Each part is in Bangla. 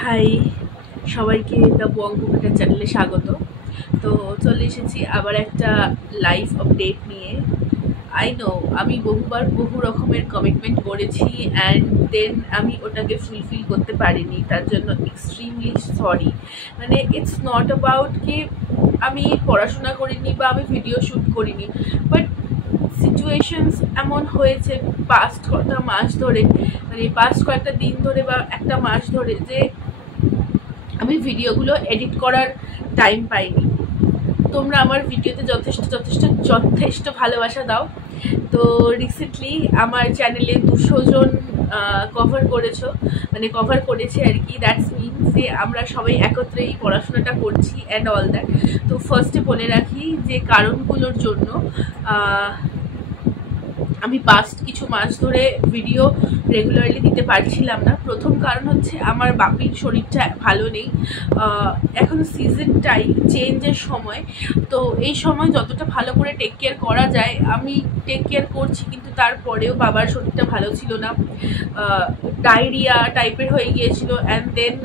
হাই, সবাইকে দ্য বং কম্পিউটার চ্যানেলে স্বাগত। তো চলে এসেছি আবার একটা লাইভ আপডেট নিয়ে। আই নো আমি বহুবার বহু রকমের কমিটমেন্ট করেছি অ্যান্ড দেন আমি ওটাকে ফুলফিল করতে পারিনি, তার জন্য এক্সট্রিমলি সরি। মানে ইটস নট অ্যাবাউট কি আমি পড়াশোনা করিনি বা আমি ভিডিও শ্যুট করিনি, বাট সিচুয়েশনস এমন হয়েছে পাস্ট কয়েকটা মাস ধরে, মানে পাস্ট কয়েকটা দিন ধরে বা একটা মাস ধরে, যে আমি ভিডিওগুলো এডিট করার টাইম পাইনি। তোমরা আমার ভিডিওতে যথেষ্ট যথেষ্ট যথেষ্ট ভালোবাসা দাও। তো রিসেন্টলি আমার চ্যানেলে 200 জন কভার করেছো, মানে কভার করেছে আর কি। দ্যাটস মিনস যে আমরা সবাই একত্রেই পড়াশোনাটা করছি অ্যান্ড অল দ্যাট। তো ফার্স্টে বলে রাখি যে কারণগুলোর জন্য আমি পাস্ট কিছু মাস ধরে ভিডিও রেগুলারলি দিতে পারছিলাম না। প্রথম কারণ হচ্ছে আমার বাপির শরীরটা ভালো নেই। এখন সিজনটাই চেঞ্জের সময়, তো এই সময় যতটা ভালো করে টেক কেয়ার করা যায় আমি টেক কেয়ার করছি, কিন্তু তারপরেও বাবার শরীরটা ভালো ছিল না। ডায়রিয়া টাইপের হয়ে গিয়েছিল and then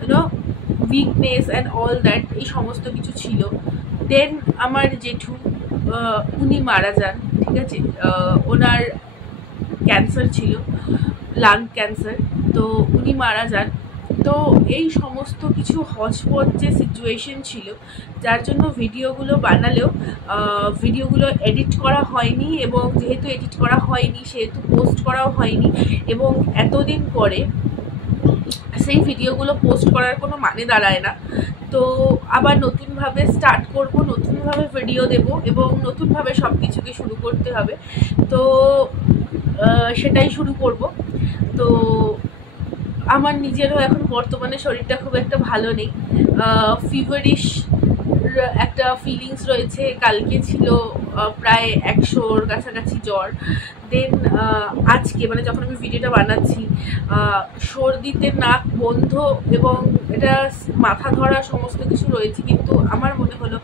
you know weakness and all that, এই সমস্ত কিছু ছিল। দেন আমার জেঠু উনি মারা যান, ঠিক আছে। ওনার ক্যান্সার ছিল, লাং ক্যান্সার, তো উনি মারা যান। তো এই সমস্ত কিছু হচপচ যে সিচুয়েশন ছিল, যার জন্য ভিডিওগুলো বানালেও ভিডিওগুলো এডিট করা হয়নি, এবং যেহেতু এডিট করা হয়নি সেহেতু পোস্ট করাও হয়নি, এবং এতদিন পরে সেই ভিডিওগুলো পোস্ট করার কোনো মানে দাঁড়ায় না। তো আবার নতুনভাবে স্টার্ট করব, নতুনভাবে ভিডিও দেব এবং নতুনভাবে সব কিছুকে শুরু করতে হবে। তো সেটাই শুরু করব। তো আমার নিজেরও এখন বর্তমানে শরীরটা খুব একটা ভালো নেই, ফিভারিশ একটা ফিলিংস রয়েছে। কালকে ছিল প্রায় 100-র কাছাকাছি জ্বর। দেন আজকে মানে যখন আমি ভিডিওটা বানাচ্ছি সর্দিতে নাক বন্ধ এবং এটা মাথা ধরা সমস্ত কিছু রয়েছে। কিন্তু আমার মনে হলো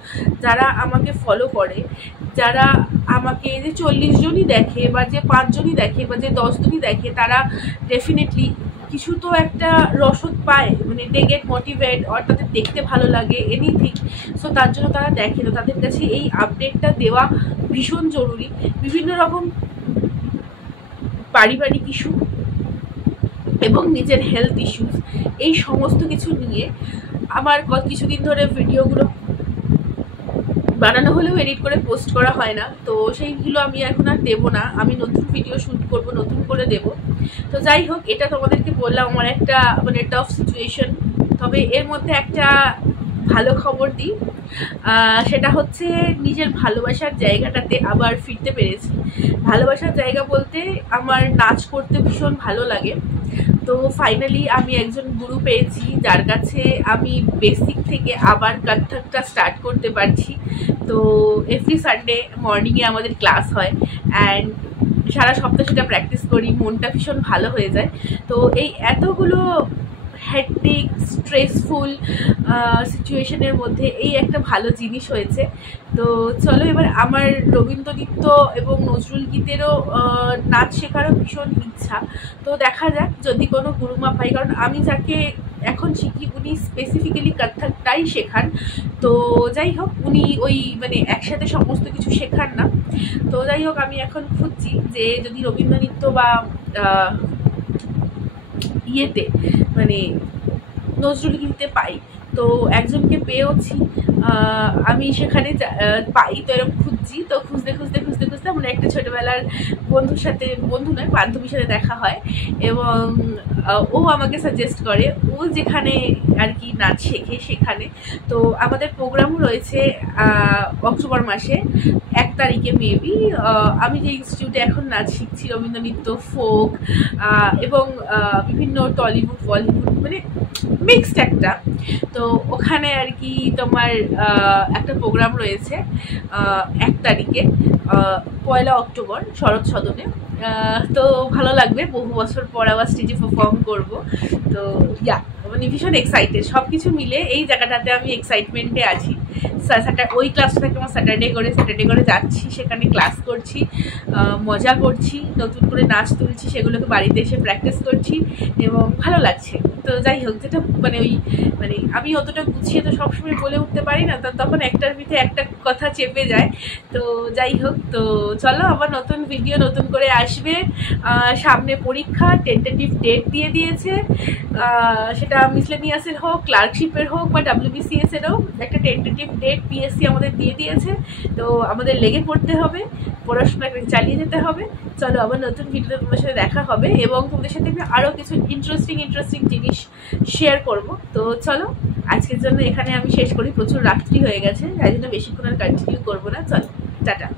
যারা আমাকে ফলো করে, যারা আমাকে যে 40 জনই দেখে বা যে 5 জনই দেখে বা যে 10 জনই দেখে, তারা ডেফিনেটলি কিছু তো একটা রসদ পায়, মানে দে গেট মোটিভেট, আর তাদের দেখতে ভালো লাগে এনিথিং। সো তার জন্য তারা দেখে। তো তাদের কাছে এই আপডেটটা দেওয়া ভীষণ জরুরি। বিভিন্ন রকম পারিবারিক ইস্যু এবং নিজের হেলথ ইস্যুস, এই সমস্ত কিছু নিয়ে আমার কিছুদিন ধরে ভিডিওগুলো বানানো হলেও এডিট করে পোস্ট করা হয় না। তো সেইগুলো আমি এখন আর দেবো না, আমি নতুন ভিডিও শ্যুট করব, নতুন করে দেব। তো যাই হোক, এটা তোমাদেরকে বললাম আমার একটা মানে টাফ সিচুয়েশন। তবে এর মধ্যে একটা ভালো খবর দিই, সেটা হচ্ছে নিজের ভালোবাসার জায়গাটাতে আবার ফিরতে পেরেছি। ভালোবাসার জায়গা বলতে আমার নাচ করতে ভীষণ ভালো লাগে। তো ফাইনালি আমি একজন গুরু পেয়েছি, যার কাছে আমি বেসিক থেকে আবার কত্থকটা স্টার্ট করতে পারছি। তো এভরি সানডে মর্নিংয়ে আমাদের ক্লাস হয় অ্যান্ড সারা সপ্তাহ সেটা প্র্যাকটিস করি, মনটা ভীষণ ভালো হয়ে যায়। তো এই এতগুলো হ্যাট্রিক স্ট্রেসফুল সিচুয়েশনের মধ্যে এই একটা ভালো জিনিস হয়েছে। তো চলো এবার আমার রবীন্দ্রনৃত্য এবং নজরুল গীতেরও নাচ শেখারও ভীষণ ইচ্ছা। তো দেখা যাক যদি কোনো গুরুমা পাই, কারণ আমি যাকে এখন শিখি উনি স্পেসিফিক্যালি কত্থকটাই শেখান। তো যাই হোক, উনি ওই মানে একসাথে সমস্ত কিছু শেখান না। তো যাই হোক, আমি এখন খুঁজছি যে যদি রবীন্দ্রনৃত্য বা ইয়েতে মানে নজরুল গীতে পাই। তো একজনকে পেয়েওছি, আমি সেখানে পাই, তো এরকম খুঁজছি। তো খুঁজতে খুঁজতে খুঁজতে খুঁজতে আমরা একটা ছোটোবেলার বন্ধুর সাথে, বন্ধু নয় বান্ধবীর সাথে দেখা হয়, এবং ও আমাকে সাজেস্ট করে ও যেখানে আর কি নাচ শেখে সেখানে। তো আমাদের প্রোগ্রামও রয়েছে অক্টোবর মাসে 1 তারিখে মেবি। আমি যে ইনস্টিটিউটে এখন নাচ শিখছি, রবীন্দ্রনৃত্য, ফোক এবং বিভিন্ন টলিউড বলিউড মানে মিক্সড একটা। তো ওখানে আর কি তোমার একটা প্রোগ্রাম রয়েছে 1 তারিখে, 1 অক্টোবর, শরৎ সদনে। তো ভালো লাগবে, বহু বছর পর আবার স্টেজে পারফর্ম করবো। তো ইয়া মানে ভীষণ এক্সাইটেড, সব কিছু মিলে এই জায়গাটাতে আমি এক্সাইটমেন্টে আছি। ওই ক্লাসটা থেকে আমার স্যাটারডে করে যাচ্ছি, সেখানে ক্লাস করছি, মজা করছি, নতুন করে নাচ তুলছি, সেগুলোকে বাড়িতে এসে প্র্যাকটিস করছি এবং ভালো লাগছে। তো যাই হোক, যেটা মানে আমি অতটা গুছিয়ে তো সবসময় বলে উঠতে পারি না, তখন একটার ভিতরে একটা কথা চেপে যায়। তো যাই হোক, তো চলো আবার নতুন ভিডিও নতুন করে আসবে। সামনে পরীক্ষা, টেন্টেটিভ ডেট দিয়ে দিয়েছে, সেটা মিসলেনিয়াসের হোক, ক্লার্কশিপের হোক বা WBCS এরও একটা টেন্টেটিভ ডেট পিএসসি আমাদের দিয়ে দিয়েছে। তো আমাদের লেগে পড়তে হবে, পড়াশোনা চালিয়ে যেতে হবে। চলো আবার নতুন ভিডিওতে তোমাদের সাথে দেখা হবে এবং তোমাদের সাথে আমি আরও কিছু ইন্টারেস্টিং জিনিস শেয়ার করব। তো চলো আজকের জন্য এখানে আমি শেষ করি, প্রচুর রাত্রি হয়ে গেছে, তাই জন্য বেশিক্ষণ আর কন্টিনিউ করবো না। চলো টাটা।